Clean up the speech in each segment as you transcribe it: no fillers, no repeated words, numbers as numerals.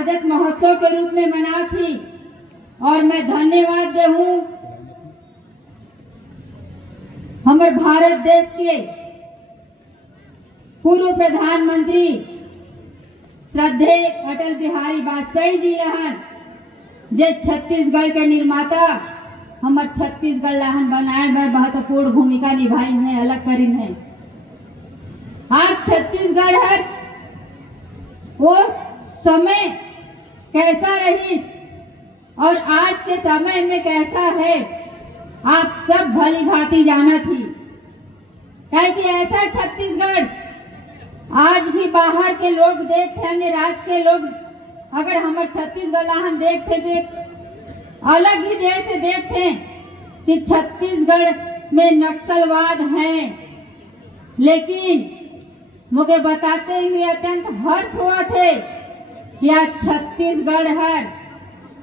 रजत महोत्सव के रूप में मना थी। और मैं धन्यवाद देहूं हमारे भारत देश के पूर्व प्रधानमंत्री श्रद्धेय अटल बिहारी वाजपेयी जी लहन जे छत्तीसगढ़ के निर्माता हमारे छत्तीसगढ़ लहन बनाए में महत्वपूर्ण भूमिका निभाई है, अलग करीन है। आज छत्तीसगढ़ है वो समय कैसा रही और आज के समय में कैसा है आप सब भली भांति जाना थी। क्या कि ऐसा छत्तीसगढ़ आज भी बाहर के लोग देखते, अन्य राज्य के लोग अगर हमारे छत्तीसगढ़ लाहन देखते तो एक अलग ही जैसे देखते कि छत्तीसगढ़ में नक्सलवाद है। लेकिन मुझे बताते हुए अत्यंत हर्ष हुआ थे कि आज छत्तीसगढ़ है।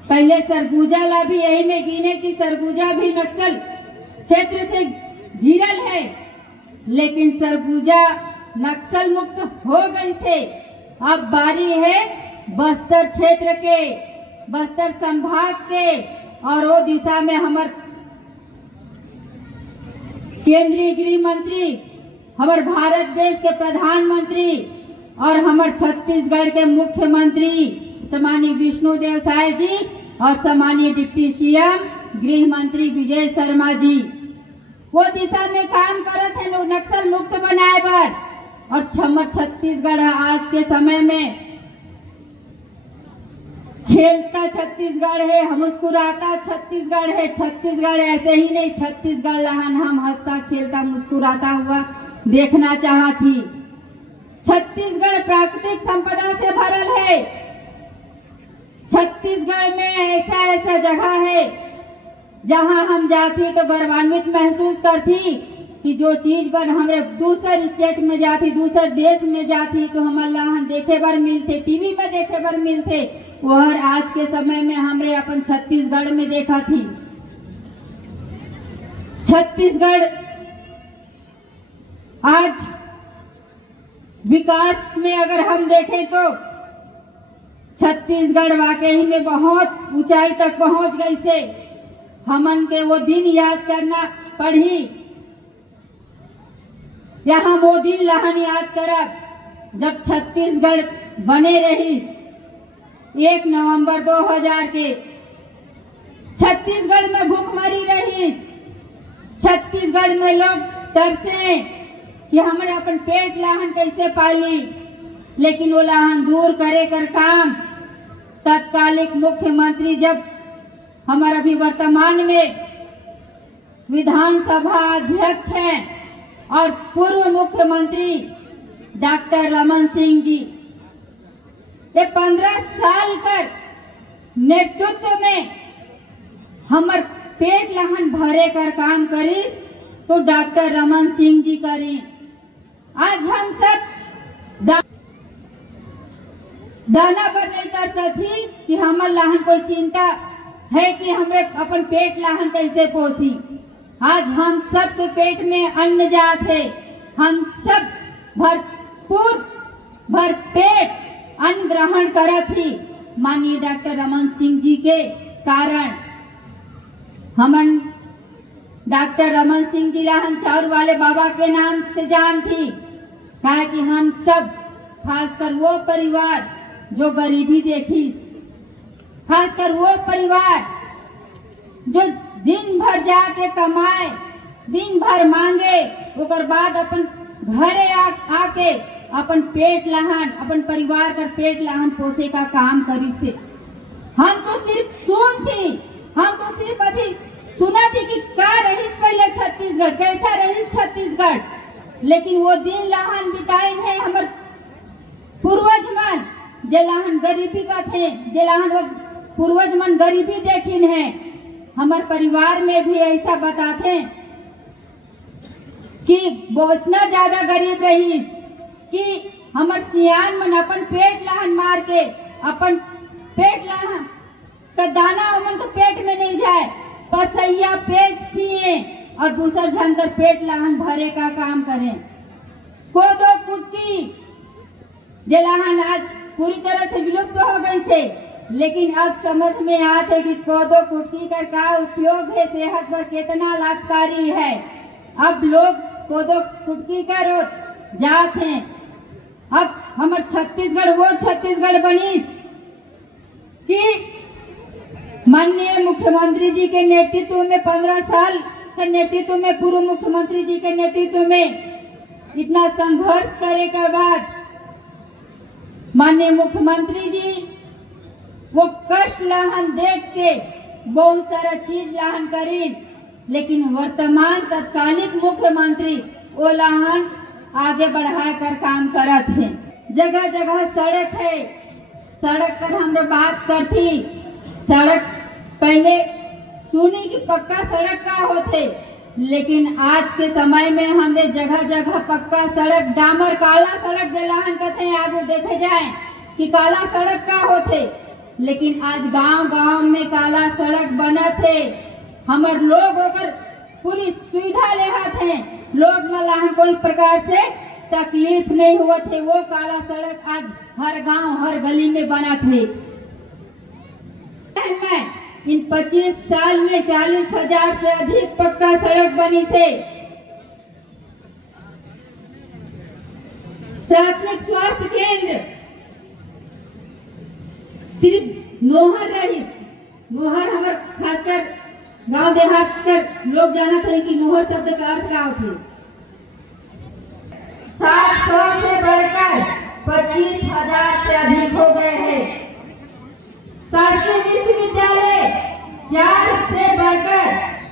पहले सरगुजा ला भी यही में गिने कि सरगुजा भी नक्सल क्षेत्र से घिरल है, लेकिन सरगुजा नक्सल मुक्त हो गई से अब बारी है बस्तर क्षेत्र के, बस्तर संभाग के। और वो दिशा में हमारे केंद्रीय गृह मंत्री, हमारे भारत देश के प्रधानमंत्री और हमारे छत्तीसगढ़ के मुख्यमंत्री सम्मानीय विष्णुदेव साय जी और सम्मानीय डिप्टी सीएम गृह मंत्री विजय शर्मा जी वो दिशा में काम करत है नक्सल मुक्त बनाए बर। और छत्तीसगढ़ आज के समय में खेलता छत्तीसगढ़ है, मुस्कुराता छत्तीसगढ़ है। छत्तीसगढ़ ऐसे ही नहीं, छत्तीसगढ़ लहन हम हंसता खेलता मुस्कुराता हुआ देखना चाहती। छत्तीसगढ़ प्राकृतिक संपदा से भरल है। छत्तीसगढ़ में ऐसा ऐसा जगह है जहां हम जाती तो गौरवान्वित महसूस करती कि जो चीज पर हमारे दूसरे स्टेट में जाती, दूसरे देश में जाती तो हमारे लहन देखे बर मिलते, टीवी में देखे बर मिलते, वह आज के समय में हमरे अपन छत्तीसगढ़ में देखा थी। छत्तीसगढ़ आज विकास में अगर हम देखें तो छत्तीसगढ़ वाकई में बहुत ऊंचाई तक पहुंच गई से हमन के वो दिन याद करना पड़ी। यहाँ वो दिन लहन याद करब जब छत्तीसगढ़ बने रही 1 नवंबर 2000 के। छत्तीसगढ़ में भूखमरी रही, छत्तीसगढ़ में लोग तरसे कि हमारे अपन पेट लाहन कैसे पाली। लेकिन वो लाहन दूर करे कर काम तत्कालिक मुख्यमंत्री जब हमारा अभी वर्तमान में विधानसभा अध्यक्ष हैं और पूर्व मुख्यमंत्री डॉक्टर रमन सिंह जी, ये 15 साल कर नेतृत्व में हमार पेट लहन भरे कर काम करी तो डॉक्टर रमन सिंह जी करें। आज हम सब दाना पर नहीं कर सकती कि हमार लहन कोई चिंता है कि हमारे अपन पेट लहन कैसे पोसी। आज हम सब के पेट में अन्न जात है, हम सब भर पेट अन्न ग्रहण करत ही माननीय डॉक्टर रमन सिंह जी के कारण। हमन डॉक्टर रमन सिंह जी ला हम चाउर वाले बाबा के नाम से जान थी, कहा कि हम सब खासकर वो परिवार जो गरीबी देखी, खासकर वो परिवार जो दिन भर जाके कमाए, दिन भर मांगे, उकर बाद अपन घरे आके अपन पेट लहन, अपन परिवार का पेट लहन पोसे का काम करी से। हम तो सिर्फ सुन थी, हम तो सिर्फ अभी सुना थी कि क्या रही पहले छत्तीसगढ़, कैसा रही छत्तीसगढ़। लेकिन वो दिन लहन बिताए हैं हमारे पूर्वज मन, जे लहन गरीबी का थे, जे लहन वो पूर्वज मन गरीबी देखिन है। हमारे परिवार में भी ऐसा बताते कि वो इतना ज्यादा गरीब रही कि हमारे सियान मन अपन पेट लहन मार के अपन पेट लहन का दाना उमन के पेट में नहीं जाए, पसैया पेज पिए और दूसर जन कर पेट लहन भरे का काम करें। कोदो कुटकी जे लहन आज पूरी तरह से विलुप्त हो गई थे, लेकिन अब समझ में आते कि कोदो कुटकी का उपयोग है, सेहत पर कितना लाभकारी है। अब लोग कोदो कुटकी का रोज जाते हैं। अब हमारे छत्तीसगढ़ वो छत्तीसगढ़ बनी कि माननीय मुख्यमंत्री जी के नेतृत्व में 15 साल के नेतृत्व में, पूर्व मुख्यमंत्री जी के नेतृत्व में इतना संघर्ष करे के बाद माननीय मुख्यमंत्री जी वो कष्ट लाहन देख के बहुत सारा चीज लाहन करी, लेकिन वर्तमान तत्कालिक मुख्यमंत्री वो लाहन आगे बढ़ा कर काम करत है। जगह जगह सड़क है, सड़क कर हम बात करती। सड़क पहले सुनी कि पक्का सड़क का होते, लेकिन आज के समय में हमने जगह जगह पक्का सड़क, डामर काला सड़क जलाहन कहते हैं। आगे देखे जाए कि काला सड़क का होते, लेकिन आज गांव गांव में काला सड़क बनत है। हमार लोग होकर पूरी सुविधा लेहत है, लोग मलाहन कोई प्रकार से तकलीफ नहीं हुआ थे। वो काला सड़क आज हर गांव हर गली में बनत है। इन 25 साल में 40,000 से अधिक पक्का सड़क बनी थे। प्राथमिक स्वास्थ्य केंद्र सिर्फ नोहर रही। नोहर हमारे खासकर गांव देहात कर लोग जानत है कि नोहर शब्द का अर्थ क्या होता है। 700 से बढ़कर 25,000 से अधिक हो गए हैं। शासकीय विश्वविद्यालय 4 से बढ़कर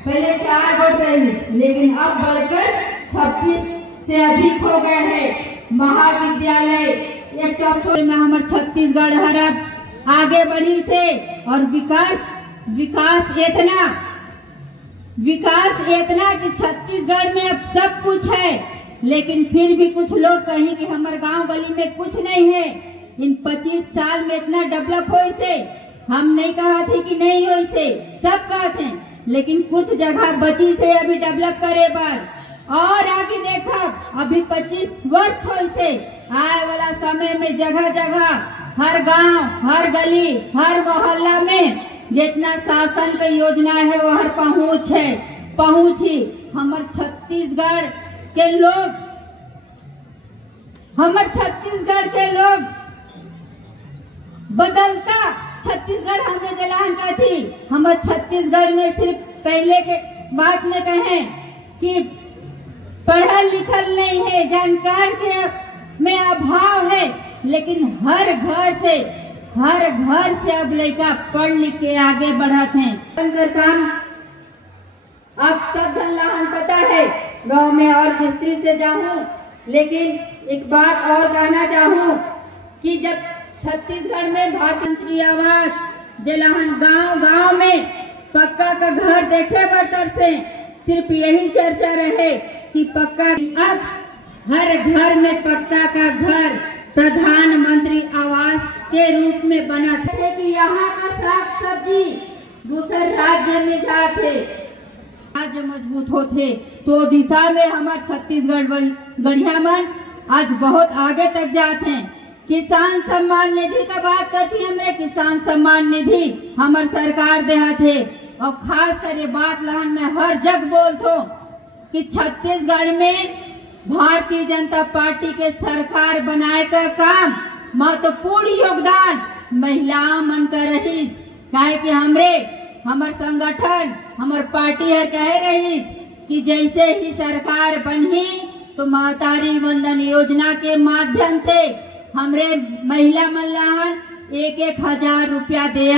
पहले 4 बढ़ रही, लेकिन अब बढ़कर 26 से अधिक हो गए हैं। महाविद्यालय 116 में हमारे छत्तीसगढ़ हर आगे बढ़ी से, और विकास इतना कि छत्तीसगढ़ में अब सब कुछ है, लेकिन फिर भी कुछ लोग कहें कि हमारे गांव गली में कुछ नहीं है। इन 25 साल में इतना डेवलप हो से हम नहीं कहा थे कि नहीं हो से, सब कहते हैं, लेकिन कुछ जगह बची से अभी डेवलप करे बार। और आगे देखा अभी 25 वर्ष हो से, आए वाला समय में जगह जगह हर गांव हर गली हर मोहल्ला में जितना शासन की योजना है वो हर पहुंची। हमारे छत्तीसगढ़ के लोग बदलता छत्तीसगढ़ हमने जलान का थी। हमारे छत्तीसगढ़ में सिर्फ पहले के बात में कहें कि पढ़ल लिखल नहीं है, जानकार के में अभाव है, लेकिन हर घर से अब लड़का पढ़ लिख के आगे बढ़ते हैं। काम अब सब जन लाहन पता है गांव में, और विस्तृत से जाऊं, लेकिन एक बात और कहना चाहूं कि जब छत्तीसगढ़ में प्रधानमंत्री आवास जलाहन गांव में पक्का का घर देखे बटर से सिर्फ यही चर्चा रहे कि पक्का, अब हर घर में पक्का का घर प्रधानमंत्री आवास के रूप में बना थे कि यहाँ का साग सब्जी दूसरे राज्य में जाते, राज्य मजबूत होते, तो दिशा में हमारे छत्तीसगढ़ बढ़िया मन आज बहुत आगे तक जाते हैं। किसान सम्मान निधि का बात करती है, हमरे किसान सम्मान निधि हमार सरकार देहत है। और खास कर ये बात लहन में हर जग बोलतो कि छत्तीसगढ़ में भारतीय जनता पार्टी के सरकार बनाए का काम महत्वपूर्ण योगदान महिलाओं मन कर रही। काहे कि हमार संगठन हमार पार्टी है कह रही कि जैसे ही सरकार बनी तो महतारी वंदन योजना के माध्यम से हमरे महिला मल्लाहन 1,000 रुपया दे।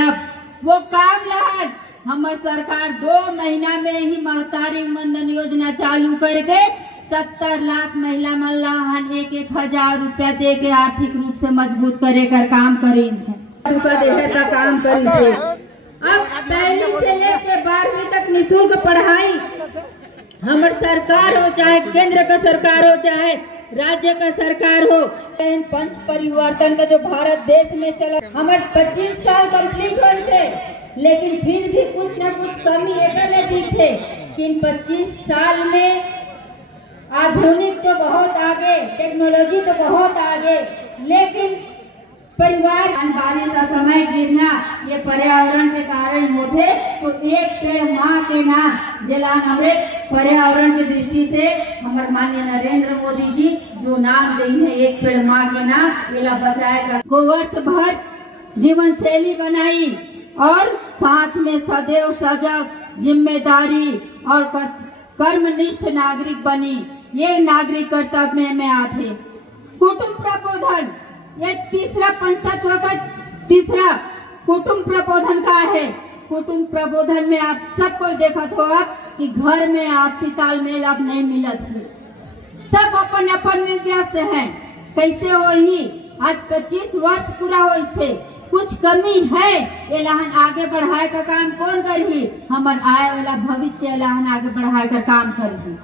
वो काम लहन हमार सरकार 2 महीना में ही महतारी वंदन योजना चालू करके 70 लाख महिला मल्लाहन 1,000 रुपया दे के आर्थिक रूप से मजबूत करे कर काम करी का काम करी से। अब पहली से लेके 12वीं तक निःशुल्क पढ़ाई हमार सरकार हो, चाहे केंद्र का सरकार हो, चाहे राज्य का सरकार हो। पंच परिवर्तन का जो भारत देश में चला, हमारे 25 साल कंप्लीट हो से, लेकिन फिर भी कुछ न कुछ कमी एक दिखे कि इन 25 साल में आधुनिक तो बहुत आगे, टेक्नोलॉजी तो बहुत आगे, लेकिन परिवार बारिश का समय गिरना ये पर्यावरण के कारण होते, तो एक पेड़ माँ के नाम जलान हमरे पर्यावरण की दृष्टि से हमारे माननीय नरेंद्र मोदी जी जो नाम दें है एक पेड़ माँ के नाम इला बचाएगा को वर्ष भर जीवन शैली बनाई और साथ में सदैव सजग जिम्मेदारी और कर्मनिष्ठ नागरिक बनी। ये नागरिक कर्तव्य में आते। कुटुंब प्रबोधन ये तीसरा पंचतत्व का तीसरा कुटुंब प्रबोधन का है। कुटुंब प्रबोधन में आप सबको देखा हो आप कि घर में आपसी तालमेल अब नहीं मिलत है, सब अपन अपन में व्यस्त हैं। कैसे हो ही आज 25 वर्ष पूरा हो, इससे कुछ कमी है। एलाहन आगे बढ़ाए का काम कौन करही? हमार आए वाला भविष्य एलाहन आगे बढ़ाए का काम करही।